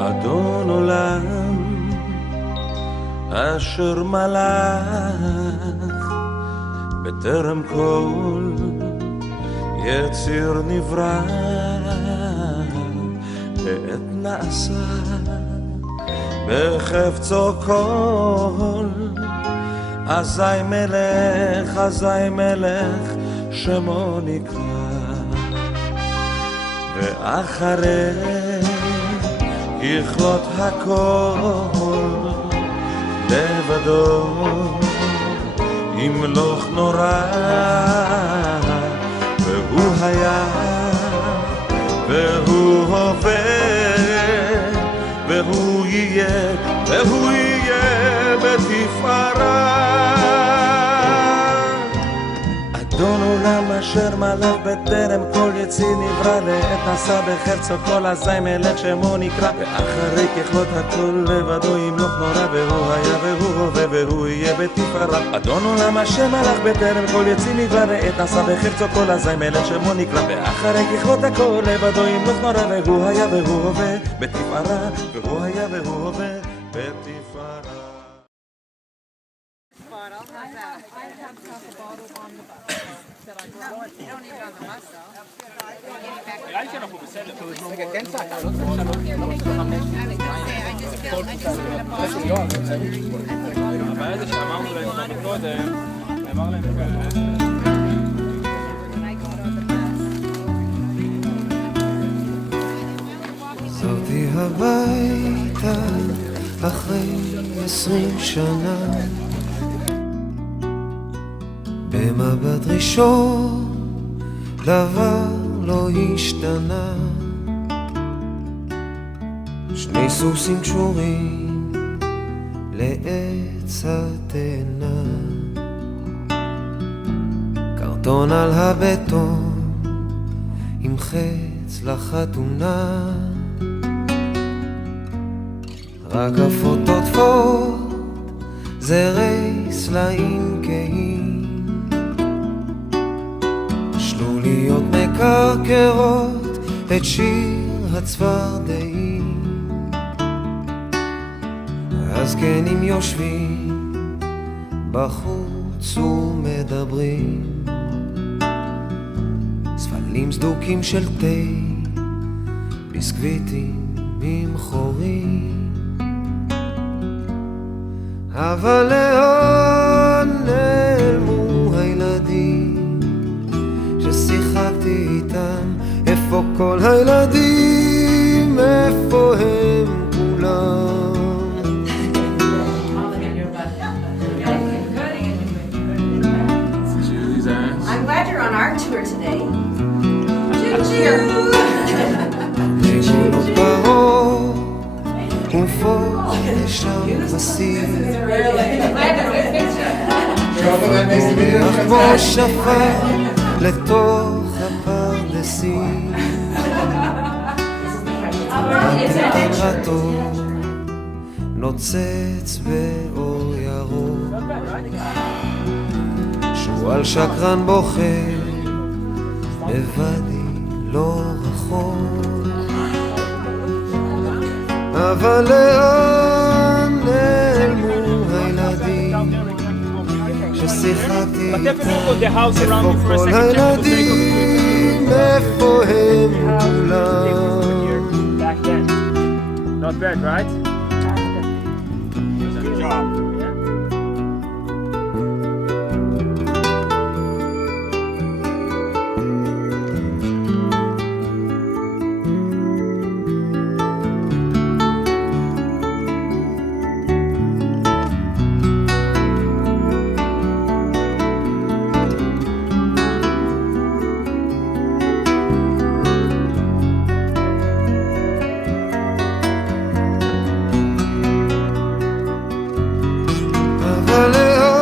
אדון עולם אשר מלך בטרם כל יציר נברא בעת נעשה בחפצו כל אזי מלך שמו נקרא ואחרי יכלות הכל לבדו ימלוך נורא והוא היה והוא הווה והוא יהיה בתפארה אדון עולם אשר מלך בטרם כל יציר נברא לעת נעשה בחפצו כל אזי מלך שמו נקרא ואחרי ככלות הכל לבדו ימלוך נורא והוא היה והוא הווה והוא יהיה בתפארה אדון עולם אשר מלך בטרם כל יציר נברא לעת נעשה בחפצו כל אזי מלך שמו נקרא ואחרי ככלות הכל לבדו ימלוך נורא והוא היה והוא הווה בתפארה והוא היה והוא הווה בתפארה נראה לי שאנחנו בסדר. כן צעקה, לא הבעיה זה שאמרנו להם אותם קודם, אמר להם כאלה. חזרתי הביתה אחרי 20 שנה במבט ראשון דבר לא השתנה שני סוסים קשורים לעץ התאנה קרטון על הבטון עם חץ לחתונה רק עפות זרי סלעים כהים שלוליות מקרקרות את שיר הצפרדעים הזקנים יושבים בחוץ ומדברים ספלים סדוקים של תה ביסקוויטים עם חורים אבל לאן נעלמו הילדים ששיחקתי איתם איפה כל הילדים איפה הם כולם I'm glad you're on our tour today. Choo-choo! ופורשם בסיר אך כמו שפר לתוך הפרדסים הטמטרטור נוצץ באור ירוק שועל שקרן בוכה בוואדי לא רחוק אבל לאן נעלמו הילדים ששיחקתי איתם איפה כל הילדים איפה הם כולם Not bad, right? Good job.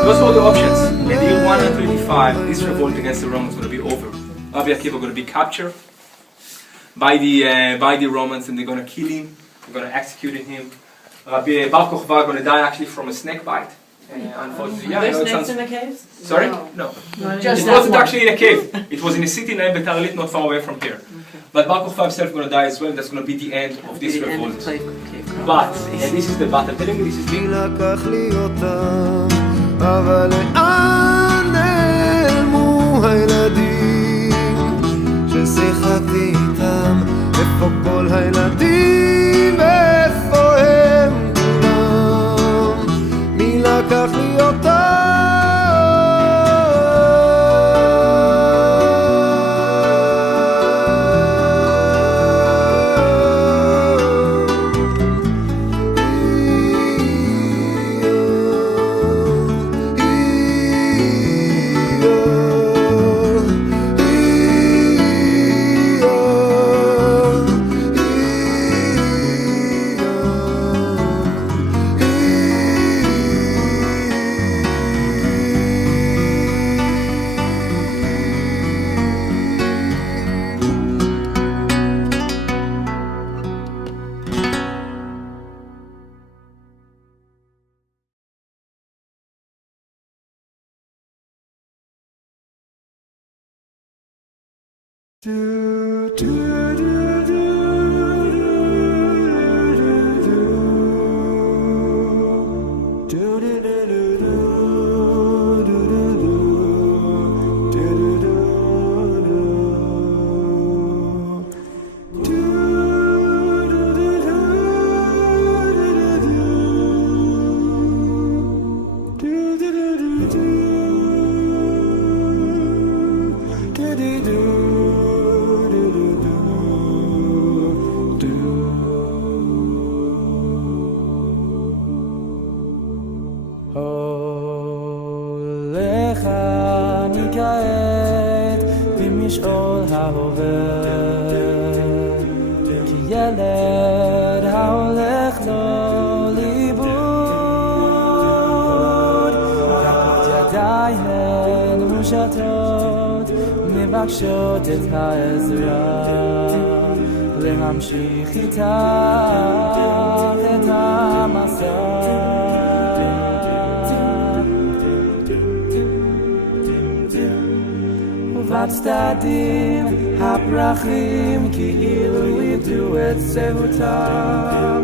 Those were the options. In the year 125, this revolt against the Romans was going to be over. Rabbi Akiva was going to be captured by the Romans, and they're going to kill him. They're going to execute him. Rabbi Bar Kokhba is going to die actually from a snake bite. Unfortunately, yeah, I There's know it snakes sounds. in the caves? Sorry? No. Just It that wasn't one. actually in a cave. It was in a city named Betalit, not far away from here. But Bar Kokhba himself is going to die as well. That's going to be the end of this The end of revolt. Cave Crown. But, and this is the battle. Telling me this is מי לקח לי אותם, אבל לאן נעלמו הילדים ששיחקתי איתם, איפה כל הילדים, איפה הם כולם, מי לקח לי הולך אני כעת במשעול ההווה, כי ילד ההולך לו לאיבוד, כפות ידיי הן מושטות, מבקשות את העזרה, להמשיך איתך את המסע. ובצדדים הפרחים כאילו ידעו את זהותם,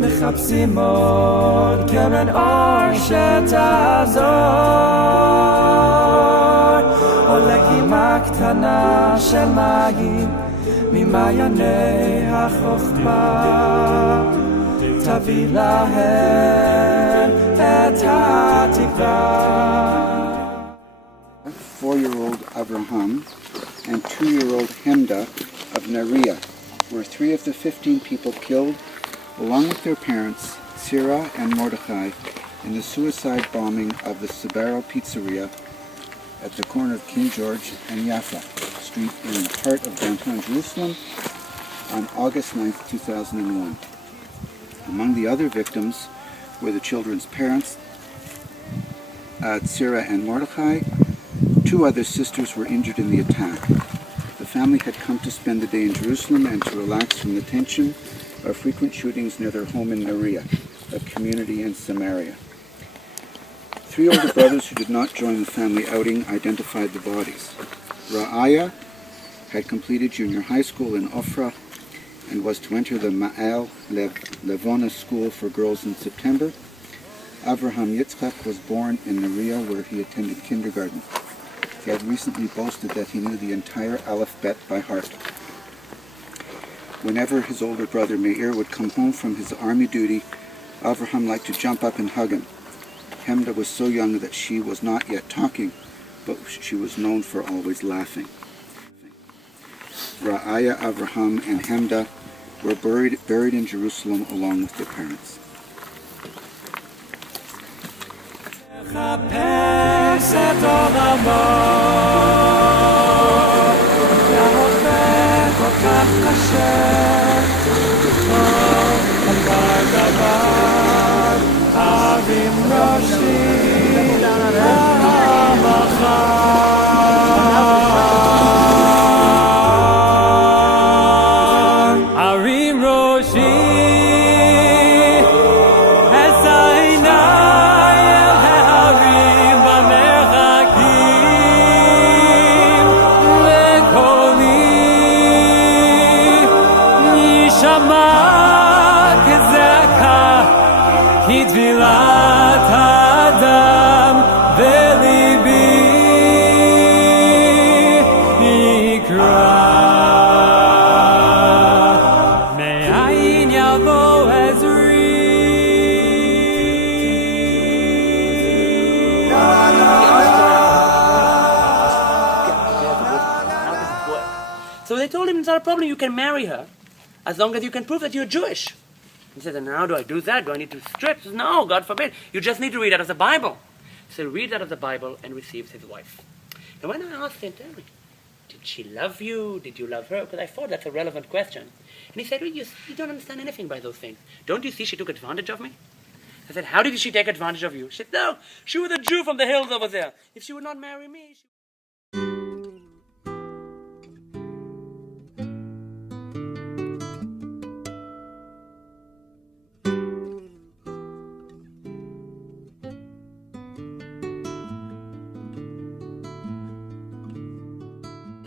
מחפשים עוד קרן אור שתעזור, עולה קימה קטנה של מים ממעייני החוכמה, תביא להם את התקווה. 4-year-old Avraham and 2-year-old Hemda of Nariah were 3 of the 15 people killed, along with their parents, Sirah and Mordechai, in the suicide bombing of the Sbarro Pizzeria at the corner of King George and Jaffa Street in the heart of downtown Jerusalem on August 9, 2001. Among the other victims were the children's parents, Sirah and Mordechai. 2 other sisters were injured in the attack. The family had come to spend the day in Jerusalem and to relax from the tension of frequent shootings near their home in Nariah, a community in Samaria. 3 older brothers who did not join the family outing identified the bodies. Ra'aya had completed junior high school in Ofra and was to enter the Ma'al Levona School for Girls in September. Avraham Yitzchak was born in Nariah, where he attended kindergarten. He had recently boasted that he knew the entire alphabet by heart. Whenever his older brother Meir would come home from his army duty, Avraham liked to jump up and hug him. Hemda was so young that she was not yet talking, but she was known for always laughing. Ra'aya, Avraham, and Hemda were buried in Jerusalem along with their parents. מחפש את עולמו, והופך כל כך קשה, כל דבר דבר, הרים ראשי למחר, הרים ראשי, את העיניים יישמע כזעקה, כתפילת האדם וליבי יקרא. מאין יבוא עזרי. So they told him, it's not a problem, you can marry her, as long as you can prove that you're Jewish. He said, and how do I do that? Do I need to strip? He says, no, God forbid. You just need to read out of the Bible. So read out of the Bible and receives his wife. And when I asked him, tell me, did she love you? Did you love her? Because I thought that's a relevant question. And he said, well, you don't understand anything by those things. Don't you see she took advantage of me? I said, how did she take advantage of you? She said, no, she was a Jew from the hills over there. If she would not marry me, she...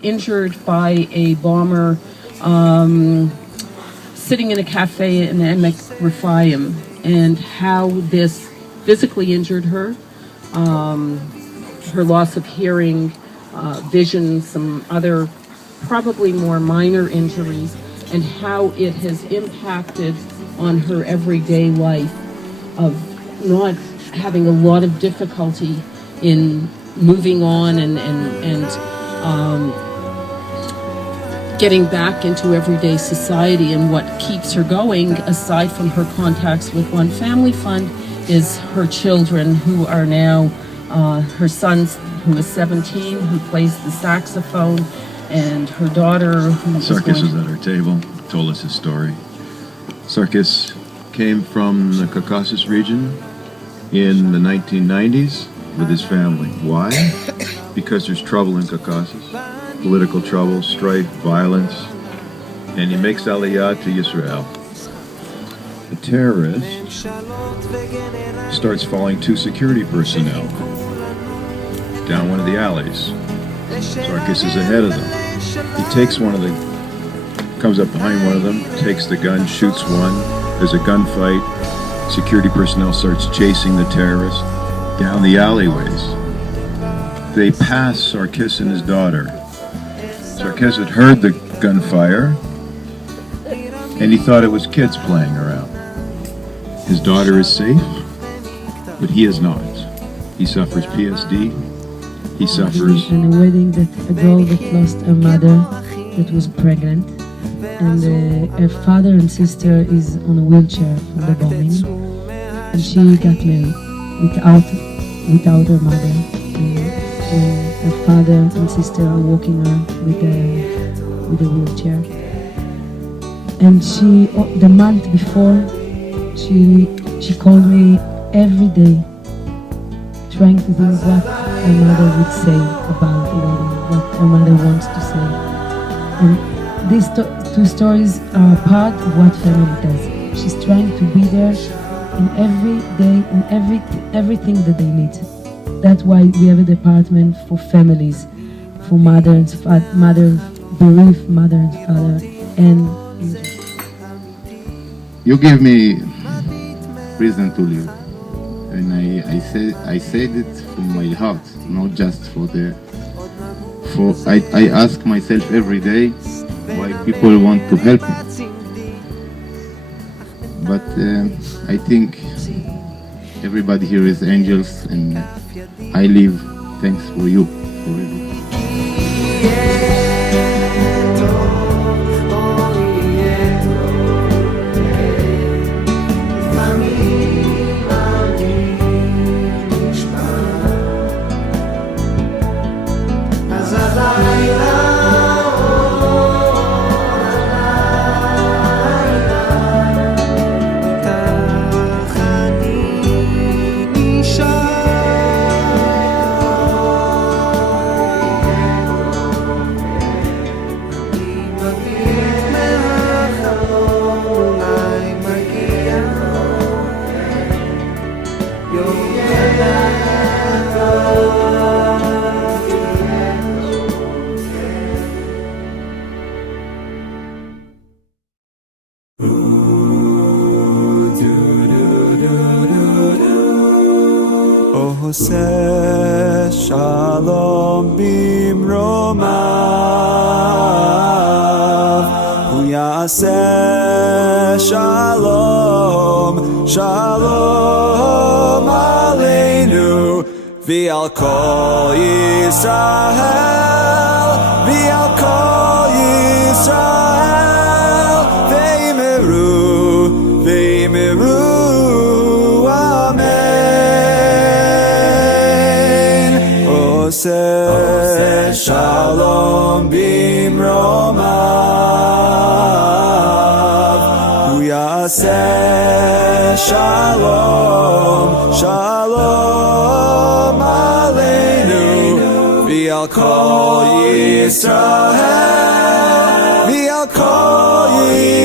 Injured by a bomber sitting in a cafe in Emek Rephaim, and how this physically injured her, her loss of hearing, vision, some other probably more minor injuries, and how it has impacted on her everyday life of not having a lot of difficulty in moving on and getting back into everyday society. And what keeps her going, aside from her contacts with One Family Fund, is her children, who are now her son, who is 17, who plays the saxophone, and her daughter, who Sarkis was at our table, told us his story. Sarkis came from the Caucasus region in the 1990s with his family. Why? Because there's trouble in Caucasus. Political trouble, strife, violence, and he makes Aliyah to Yisrael. The terrorist starts following two security personnel down one of the alleys. Sarkis is ahead of them. He takes one of the, comes up behind one of them, takes the gun, shoots one. There's a gunfight. Security personnel starts chasing the terrorist down the alleyways. They pass Sarkis and his daughter. Sarkis had heard the gunfire, and he thought it was kids playing around. His daughter is safe, but he is not. He suffers PSD. He suffers. In a wedding, that a girl that lost her mother, that was pregnant, and her father and sister is on a wheelchair from the bombing, and she got married without her mother. When her father and sister are walking her with a wheelchair, and she, the month before, she called me every day, trying to think what her mother would say about the wedding, what her mother wants to say. And these two stories are a part of what family does. She's trying to be there in every day, in everything that they need. That's why we have a department for families, for mother and bereaved mother and father, and you gave me reason to live, and I said it from my heart, not just I ask myself every day why people want to help me, but I think everybody here is angels, and I live thanks for you, for everything. עושה שלום במרומיו, הוא יעשה שלום, שלום עלינו ועל כל ישראל, ועל כל ישראל, ואמרו, ואמרו אמן. עושה שלום במרומיו, הוא יעשה שלום, שלום עלינו ועל כל ישראל, ועל כל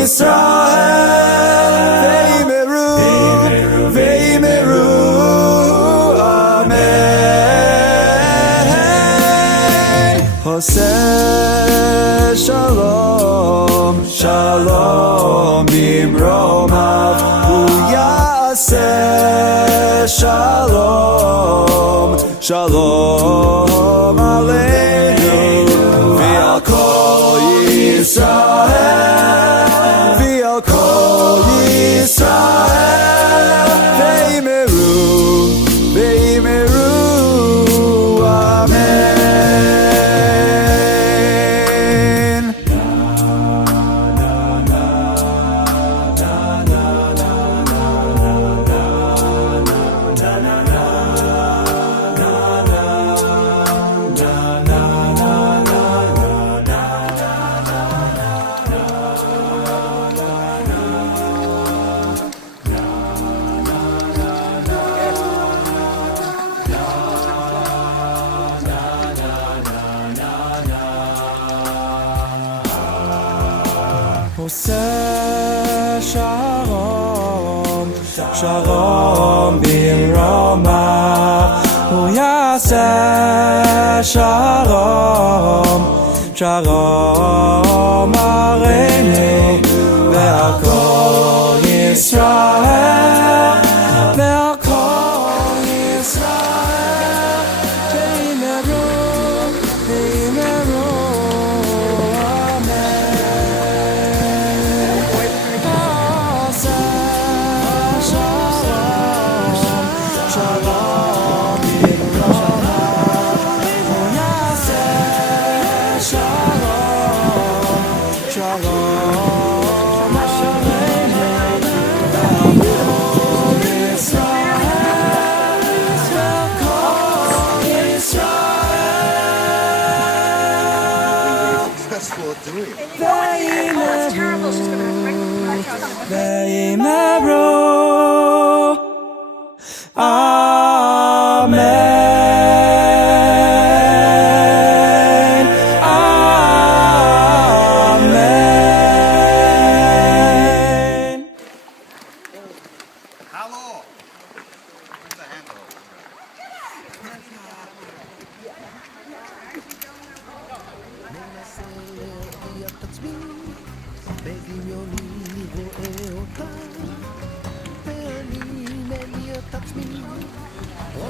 ישראל, ואמרו, ואמרו אמן. עושה שלום, שלום במרומיו, הוא יעשה שלום, שלום עלינו ועל כל ישראל, ועל כל ישראל, ואמרו, ואמרו אמן. עושה שלום, שלום במרומיו, הוא יעשה שלום, שלום עלינו ועל כל ישראל, ועל כל ישראל, ואמרו, ואמרו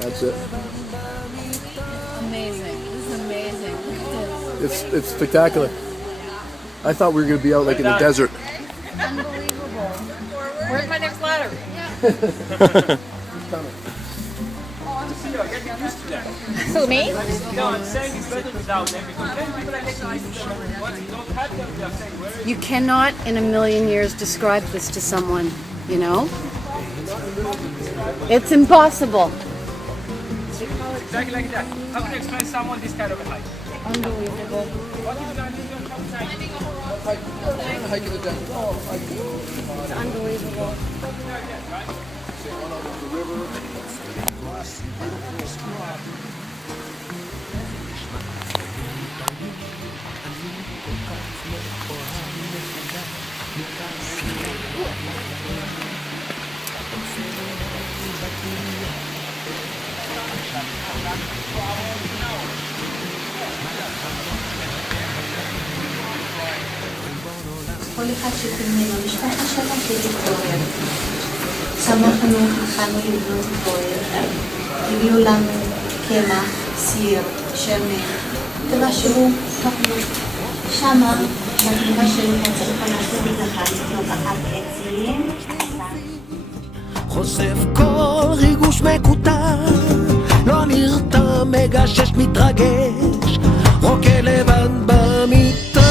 That's it. Amazing. This is amazing. It's spectacular. I thought we were going to be out like in the desert. Unbelievable. Where's my next ladder? Who, me? No, I'm saying it's better without them because then people are getting used to them. Once you don't have them, they're saying, where is You cannot in a million years describe this to someone, you know? It's impossible. exactly like that? How can you explain to someone this kind of a hike? Unbelievable. What if you're doing outside? Hiking the desert. It's unbelievable. כל אחד שפנה במשפחה שלה כדי להתעורר. שמחנו, חכנו לבנות פועל. הביאו לנו קמח, סיר, שמן, ובשרו תאכלו. שמה, בתגובה שלו צריך אנחנו מתחת, לוקחת עצים. חושף כל ריגוש מקוטר, לא נרתע, מגשש, מתרגש, רוקד לבד במיטה.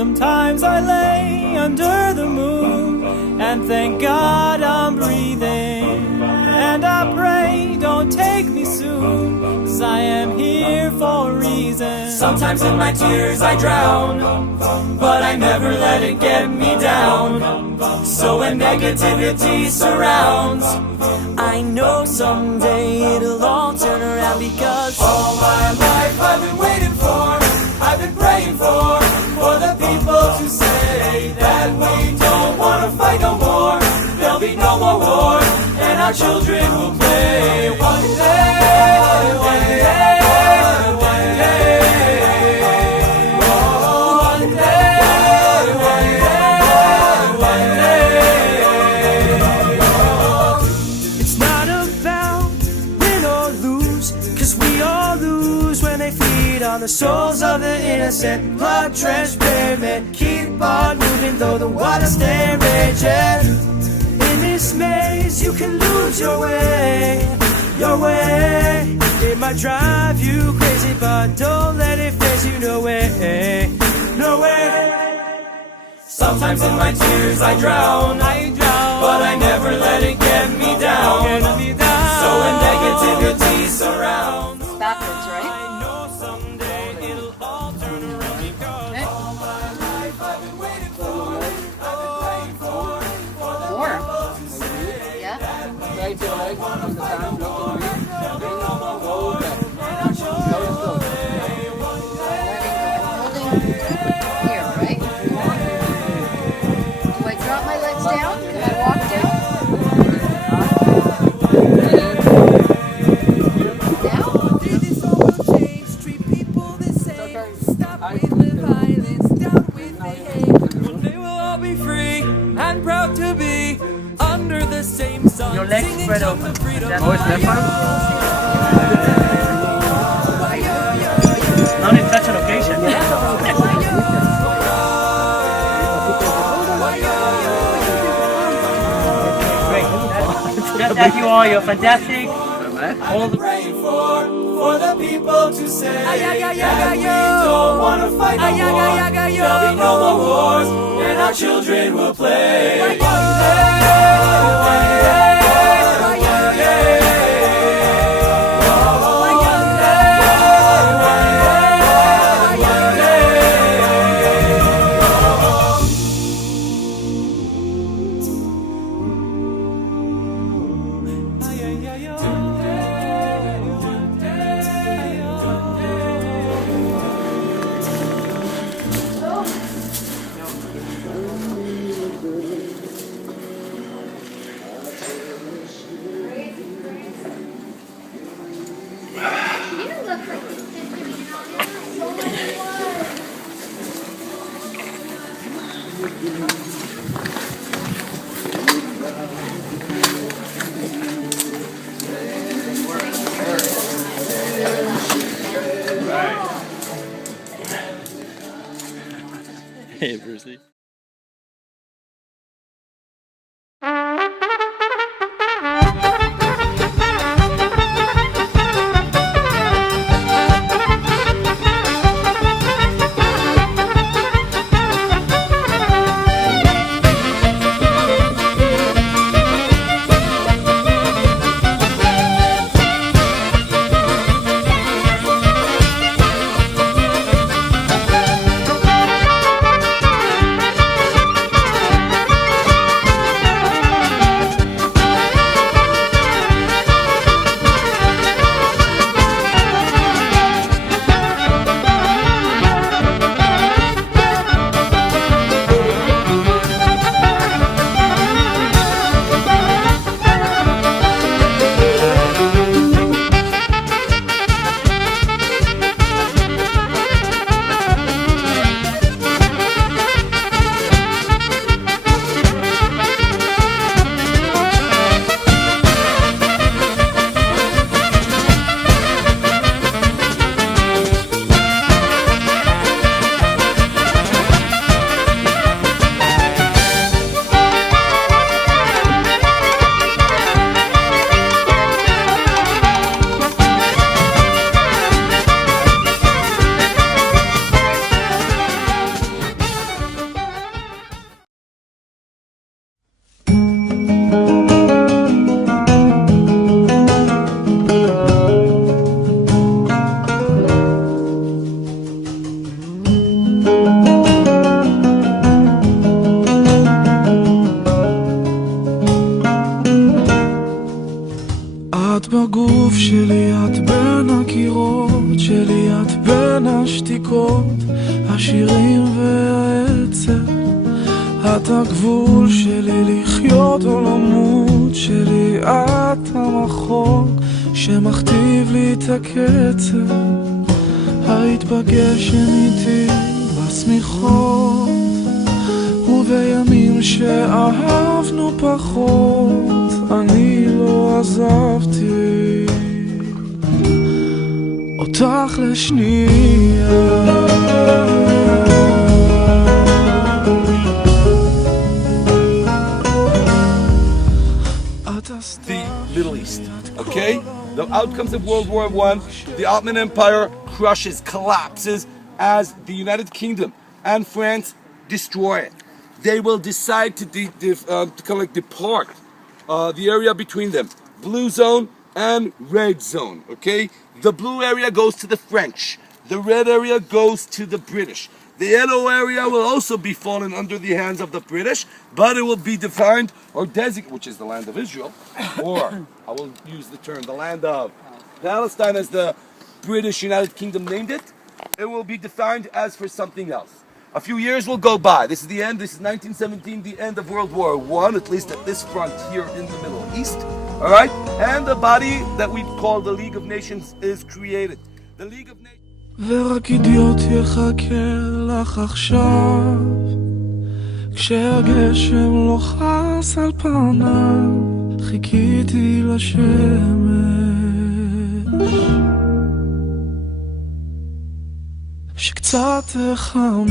Sometimes I lay under the moon and thank God I'm breathing. And I pray don't take me soon, 'cause I am here for a reason. Sometimes in my tears I drown, but I never let it get me down. So when negativity surrounds, I know someday it'll all turn around, because all my life I've been waiting for, I've been praying for the people to say that we don't want to fight no more. There'll be no more war, and our children will play one day, one day, one day. Oh, one day, one day, one day. It's not about win or lose, 'cause we all lose when they feed on the souls of the innocent. Blood drenched men keep on moving though the water stay raging. In this maze you can lose your way, your way. It might drive you crazy, but don't let it phase you. No way, no way. Sometimes in my tears I drown, but I never let it get me down. So when negativity surrounds, It's backwards, right? I know someday it'll all turn around, because all my life I've been waiting for, I've been praying for the More. people to say Yeah. that we don't want to fight no more. There'll be no more war, and our children will play one day. Here, right? Do I drop my legs down? Can I walk down? One day we'll all be free and proud to be under the same sun. Your legs singing spread songs open. of freedom. Oh, it's left one? Not in such a location. Great. Just as you are, you're fantastic. All the Praying for the people to say that we don't want to fight no more. There'll be no more wars, and our children will play one day, one day, one day. Oh, one day, one day, one Hey, Brucey. את בגוף שלי, את בין הקירות שלי, את בין השתיקות, השירים והעצב. את הגבול שלי, לחיות או למות שלי, את המחוק שמכתיב לי את הקצב. היית בגשם איתי בסמיכות, ובימים שאהבנו פחות, אני לא עזבתי אותך לשנייה. The Middle East, okay? The outcomes of World War I, the Ottoman Empire crushes, collapses as the United Kingdom and France destroy it. They will decide to kind of like depart the area between them, blue zone and red zone, okay? The blue area goes to the French, the red area goes to the British. The yellow area will also be fallen under the hands of the British, but it will be defined or designated, which is the land of Israel, or I will use the term, the land of Palestine as the British United Kingdom named it. It will be defined as for something else. A few years will go by. This is the end. This is 1917, the end of World War I, at least at this front here in the Middle East. All right? And the body that we call the League of Nations is created. The League of Nations... ורק אידיוט יחכה לך עכשיו, כשהגשם לוחס על פניו, חיכיתי לשמש שקצת תחמם.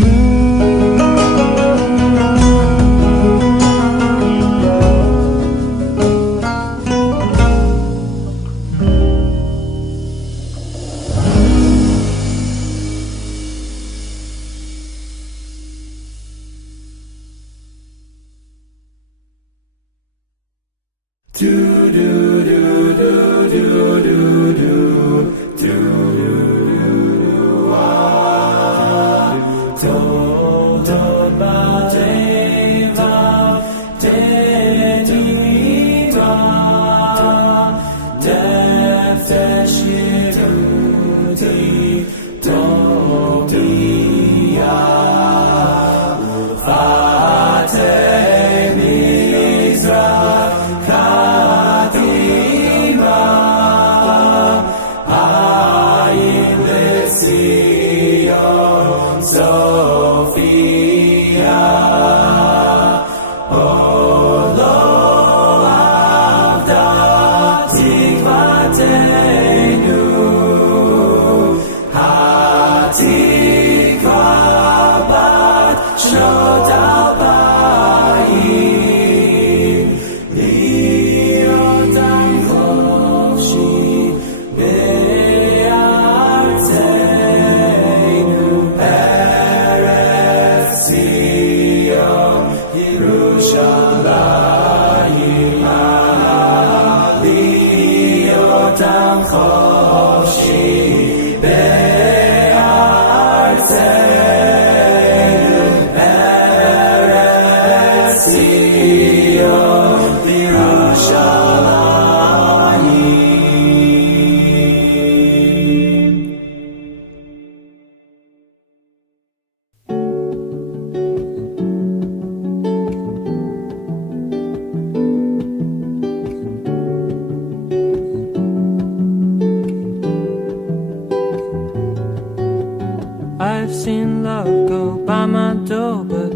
I've seen love go by my door, but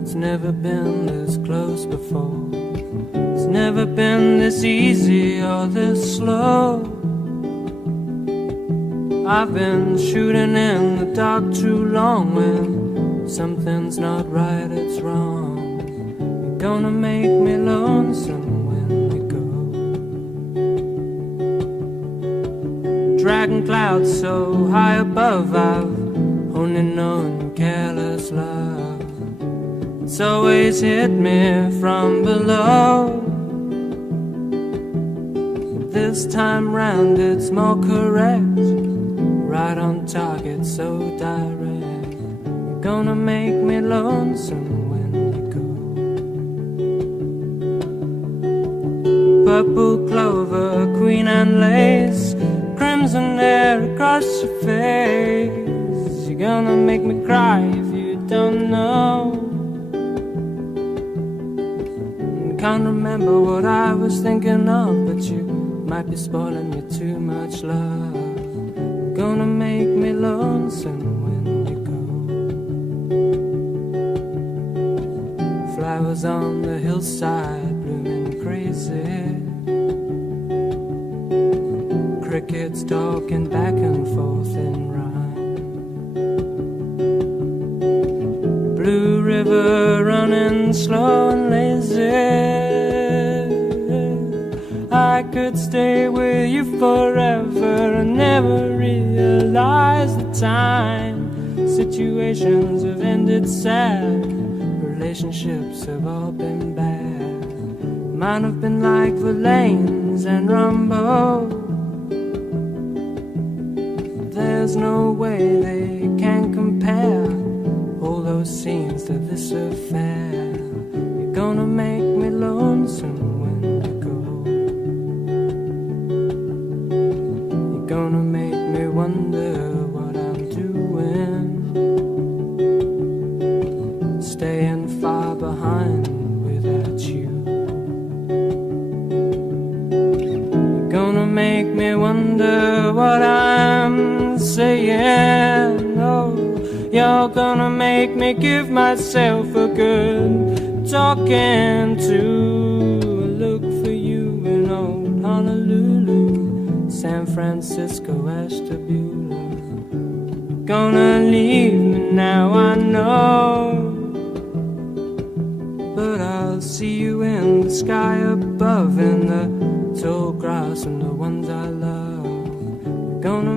it's never been this close before. It's never been this easy or this slow. I've been shooting in the dark too long. When something's not right, it's wrong. You're gonna make me lonesome when we go. Dragging clouds so high above, I've only known careless love. It's always hit me from below. This time round it's more correct, right on target, so direct. You're gonna make me lonesome when you go. But purple clover, queen and lace, crimson hair across your face. You're gonna make me cry if you don't know. Can't remember what I was thinking of, but you might be spoiling me too much love. Gonna make me lonesome when you go. Flowers on the hillside blooming crazy, crickets talking back and forth in rhyme, blue river running slow and lazy. I could stay with you forever and never realize the time. Situations have ended sad, relationships have all been bad. Mine have been like Verlaine's and Rimbaud. There's no way they can compare all those scenes to this affair. You're gonna make me lonesome when you go. You're gonna make me wonder what I'm doing, staying far behind without you. You're gonna make me wonder what I'm saying. Oh, you're gonna make me give myself a good talking to. Look for you in old Honolulu, San Francisco, Ashtabula. Gonna leave me now, I know, but I'll see you in the sky above, in the tall grass and the ones I love. Gonna